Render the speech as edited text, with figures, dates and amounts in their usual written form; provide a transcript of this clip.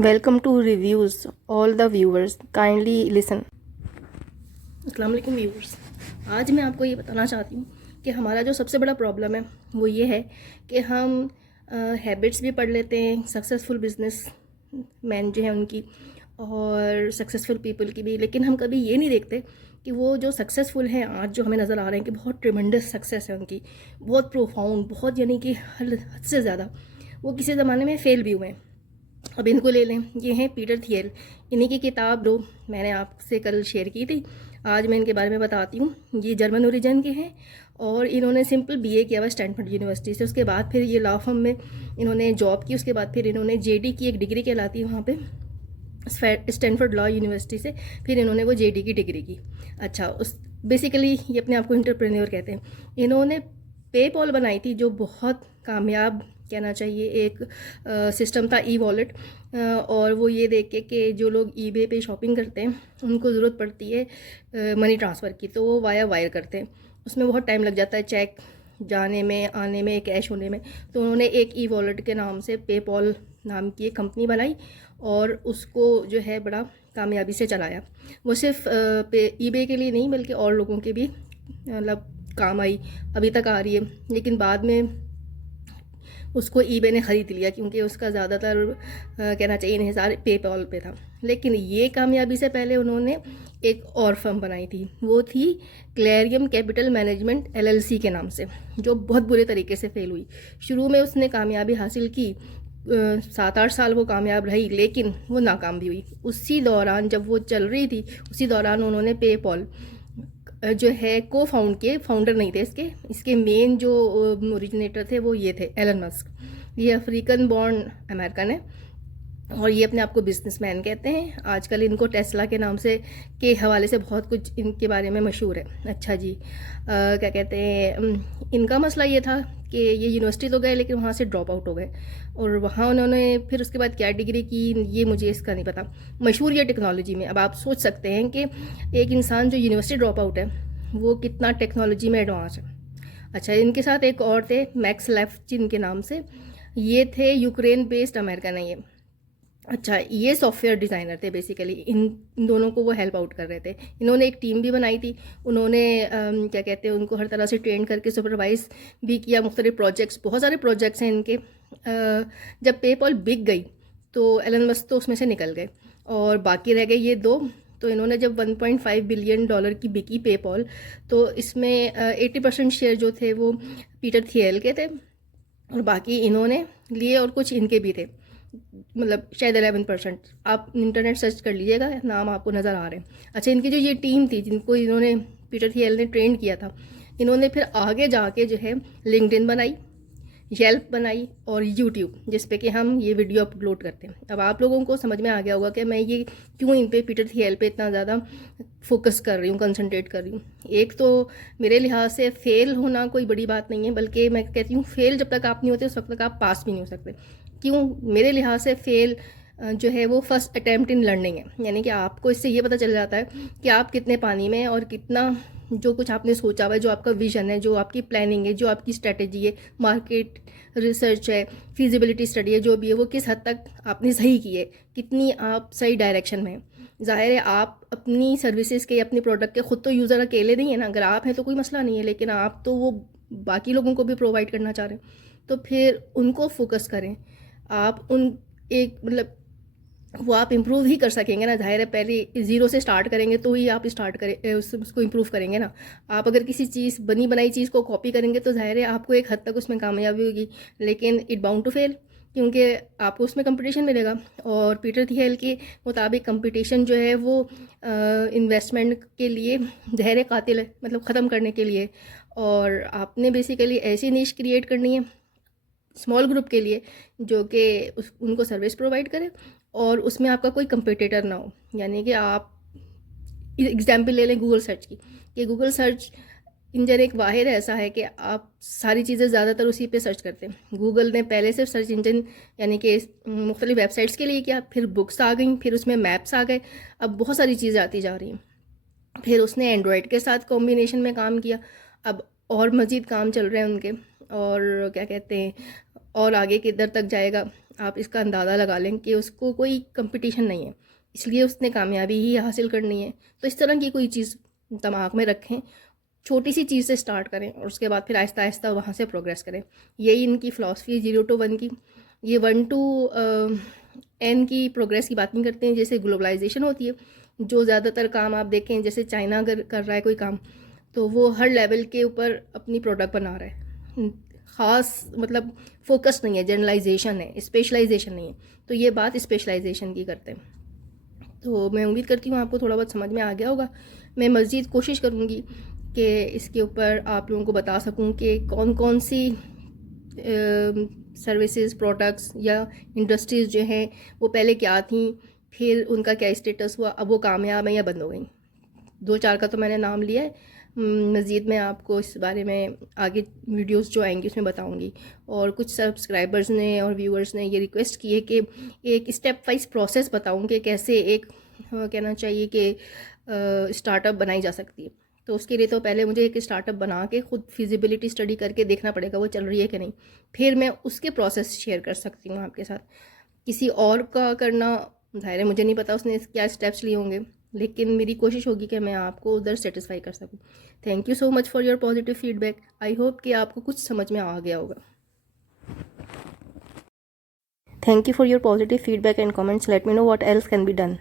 Welcome to reviews all the viewers kindly listen. अस्सलाम वालेकुम viewers. आज मैं आपको ये बताना चाहती हूँ कि हमारा जो सबसे बड़ा प्रॉब्लम है वो ये है कि हम हैबिट्स भी पढ़ लेते हैं सक्सेसफुल बिजनेस मैन जो है उनकी और सक्सेसफुल पीपल की भी, लेकिन हम कभी ये नहीं देखते कि वो जो सक्सेसफुल हैं आज जो हमें नज़र आ रहे हैं कि बहुत ट्रिमेंडस सक्सेस है उनकी, बहुत प्रोफाउंड, बहुत यानी कि हद से ज़्यादा, वो किसी ज़माने में फ़ेल भी हुए हैं। अब इनको ले लें, ये हैं पीटर थियल। इन्हीं की किताब दो मैंने आपसे कल शेयर की थी, आज मैं इनके बारे में बताती हूँ। ये जर्मन ओरिजिन के हैं और इन्होंने सिंपल बीए किया हुआ स्टैनफोर्ड यूनिवर्सिटी से। उसके बाद फिर ये लॉ फर्म में इन्होंने जॉब की। उसके बाद फिर इन्होंने जेडी की एक डिग्री कहलाती है वहाँ पे स्टैनफोर्ड लॉ यूनिवर्सिटी से, फिर इन्होंने वो जेडी की डिग्री की। अच्छा, उस बेसिकली ये अपने आप को एंटरप्रेन्योर कहते हैं। इन्होंने पेपॉल बनाई थी जो बहुत कामयाब कहना चाहिए एक सिस्टम था, ई वॉलेट। और वो ये देख के कि जो लोग ईबे पे शॉपिंग करते हैं उनको ज़रूरत पड़ती है मनी ट्रांसफ़र की, तो वो वाया वायर करते हैं। उसमें बहुत टाइम लग जाता है, चेक जाने में, आने में, कैश होने में। तो उन्होंने एक ई वॉलेट के नाम से पेपॉल नाम की एक कंपनी बनाई और उसको जो है बड़ा कामयाबी से चलाया। वो सिर्फ ईबे के लिए नहीं बल्कि और लोगों के भी मतलब काम आई, अभी तक आ रही है। लेकिन बाद में उसको ईबे ने ख़रीद लिया क्योंकि उसका ज़्यादातर कहना चाहिए इन्हिसार पेपॉल पे था। लेकिन ये कामयाबी से पहले उन्होंने एक और फर्म बनाई थी, वो थी क्लेरियम कैपिटल मैनेजमेंट एलएलसी के नाम से, जो बहुत बुरे तरीके से फेल हुई। शुरू में उसने कामयाबी हासिल की, 7-8 साल वो कामयाब रही, लेकिन वो नाकाम भी हुई। उसी दौरान जब वो चल रही थी, उसी दौरान उन्होंने पेपॉल जो है को फाउंडर नहीं थे इसके मेन जो ओरिजिनेटर थे वो ये थे एलन मस्क। ये अफ्रीकन बॉर्न अमेरिकन है और ये अपने आप को बिजनेसमैन कहते हैं। आजकल इनको टेस्ला के नाम से के हवाले से बहुत कुछ इनके बारे में मशहूर है। अच्छा जी, क्या कहते हैं, इनका मसला ये था कि ये यूनिवर्सिटी तो गए लेकिन वहाँ से ड्रॉप आउट हो गए और वहाँ उन्होंने फिर उसके बाद क्या डिग्री की ये मुझे इसका नहीं पता। मशहूर ये टेक्नोलॉजी में। अब आप सोच सकते हैं कि एक इंसान जो यूनिवर्सिटी ड्रॉप आउट है वो कितना टेक्नोलॉजी में एडवांस है। अच्छा, इनके साथ एक और थे मैक्स लेफ्चिन के नाम से, ये थे यूक्रेन बेस्ड अमेरिकन है ये। अच्छा, ये सॉफ्टवेयर डिज़ाइनर थे बेसिकली। इन दोनों को वो हेल्प आउट कर रहे थे। इन्होंने एक टीम भी बनाई थी। उन्होंने क्या कहते हैं उनको हर तरह से ट्रेन करके सुपरवाइज भी किया। मुख्तलिफ प्रोजेक्ट्स, बहुत सारे प्रोजेक्ट्स हैं इनके। जब पेपॉल बिक गई तो एलन मस्क तो उसमें से निकल गए और बाकी रह गए ये दो। तो इन्होंने जब $1.5 बिलियन की बिकी पेपॉल, तो इसमें 80% शेयर जो थे वो पीटर थियल के थे और बाकी इन्होंने लिए और कुछ इनके भी थे, मतलब शायद 11%। आप इंटरनेट सर्च कर लीजिएगा, नाम आपको नज़र आ रहे हैं। अच्छा, इनकी जो ये टीम थी जिनको इन्होंने पीटर थियल ने ट्रेन किया था, इन्होंने फिर आगे जाके जो है लिंक्डइन बनाई, येल्प बनाई और यूट्यूब, जिस पे कि हम ये वीडियो अपलोड करते हैं। अब आप लोगों को समझ में आ गया होगा कि मैं ये क्यों इन पे पीटर थियल पे इतना ज़्यादा फोकस कर रही हूँ, कंसंट्रेट कर रही हूँ। एक तो मेरे लिहाज से फ़ेल होना कोई बड़ी बात नहीं है, बल्कि मैं कहती हूँ फ़ेल जब तक आप नहीं होते उस वक्त तक आप पास भी नहीं हो सकते। क्यों? मेरे लिहाज से फ़ेल जो है वो फर्स्ट अटैम्प्ट इन लर्निंग है। यानी कि आपको इससे ये पता चल जाता है कि आप कितने पानी में और कितना जो कुछ आपने सोचा हुआ है, जो आपका विजन है, जो आपकी प्लानिंग है, जो आपकी स्ट्रेटेजी है, मार्केट रिसर्च है, फिजिबिलिटी स्टडी है, जो भी है, वो किस हद तक आपने सही की है, कितनी आप सही डायरेक्शन में। ज़ाहिर है आप अपनी सर्विसेज के, अपनी प्रोडक्ट के खुद तो यूज़र अकेले नहीं है ना। अगर आप हैं तो कोई मसला नहीं है, लेकिन आप तो वो बाकी लोगों को भी प्रोवाइड करना चाह रहे हैं, तो फिर उनको फोकस करें। आप उन एक मतलब वो आप इम्प्रूव ही कर सकेंगे ना। ज़ाहिर है पहले ज़ीरो से स्टार्ट करेंगे तो ही आप स्टार्ट करें उसको इम्प्रूव करेंगे ना। आप अगर किसी चीज़ बनी बनाई चीज़ को कॉपी करेंगे तो ज़ाहिर है आपको एक हद तक उसमें कामयाबी होगी, लेकिन इट बाउंड टू फेल, क्योंकि आपको उसमें कंपटीशन मिलेगा। और पीटर थियल के मुताबिक कंपटीशन जो है वो इन्वेस्टमेंट के लिए जहर कातिल है, मतलब ख़त्म करने के लिए। और आपने बेसिकली ऐसी नीश क्रिएट करनी है स्मॉल ग्रुप के लिए जो कि उनको सर्विस प्रोवाइड करे और उसमें आपका कोई कंपटीटर ना हो। यानी कि आप एग्जाम्पल ले लें गूगल सर्च की, कि गूगल सर्च इंजन एक वाहिद ऐसा है कि आप सारी चीज़ें ज़्यादातर उसी पे सर्च करते हैं। गूगल ने पहले सिर्फ सर्च इंजन यानी कि मुख्तलिफ वेबसाइट्स के लिए किया, फिर बुक्स आ गई, फिर उसमें मैप्स आ गए, अब बहुत सारी चीज़ें आती जा रही हैं। फिर उसने एंड्रॉयड के साथ कॉम्बिनेशन में काम किया, अब और मज़ीद काम चल रहे हैं उनके। और क्या कहते हैं, और आगे किधर तक जाएगा आप इसका अंदाज़ा लगा लें कि उसको कोई कंपटीशन नहीं है, इसलिए उसने कामयाबी ही हासिल करनी है। तो इस तरह की कोई चीज़ दिमाग में रखें, छोटी सी चीज़ से स्टार्ट करें और उसके बाद फिर आहिस्ता आहिस्ता वहाँ से प्रोग्रेस करें। यही इनकी फ़िलासफ़ी है 0 to 1 की। ये 1 to N की प्रोग्रेस की बात नहीं करते हैं। जैसे ग्लोबलाइजेशन होती है, जो ज़्यादातर काम आप देखें, जैसे चाइना अगर कर रहा है कोई काम, तो वो हर लेवल के ऊपर अपनी प्रोडक्ट बना रहा है, ख़ास मतलब फोकस नहीं है, जनरलाइजेशन है, स्पेशलाइजेशन नहीं है। तो ये बात स्पेशलाइजेशन की करते हैं। तो मैं उम्मीद करती हूँ आपको थोड़ा बहुत समझ में आ गया होगा। मैं मज़ीद कोशिश करूँगी कि इसके ऊपर आप लोगों को बता सकूँ कि कौन कौन सी सर्विसेज, प्रोडक्ट्स या इंडस्ट्रीज़ जो हैं वो पहले क्या थी, फिर उनका क्या स्टेटस हुआ, अब वो कामयाब हैं या बंद हो गई। 2-4 का तो मैंने नाम लिया है। मज़ीद मैं आपको इस बारे में आगे वीडियोस जो आएंगी उसमें बताऊंगी। और कुछ सब्सक्राइबर्स ने और व्यूअर्स ने ये रिक्वेस्ट की है कि एक स्टेप वाइज प्रोसेस बताऊं कि कैसे एक कहना चाहिए कि स्टार्टअप बनाई जा सकती है। तो उसके लिए तो पहले मुझे एक स्टार्टअप बना के ख़ुद फिजिबिलिटी स्टडी करके देखना पड़ेगा वो चल रही है कि नहीं, फिर मैं उसके प्रोसेस शेयर कर सकती हूँ आपके साथ। किसी और का करना ज़ाहिर है मुझे नहीं पता उसने क्या स्टेप्स लिए होंगे, लेकिन मेरी कोशिश होगी कि मैं आपको उधर सेटिस्फाई कर सकूं। Thank you so much for your positive feedback. I hope कि आपको कुछ समझ में आ गया होगा। Thank you for your positive feedback and comments. Let me know what else can be done.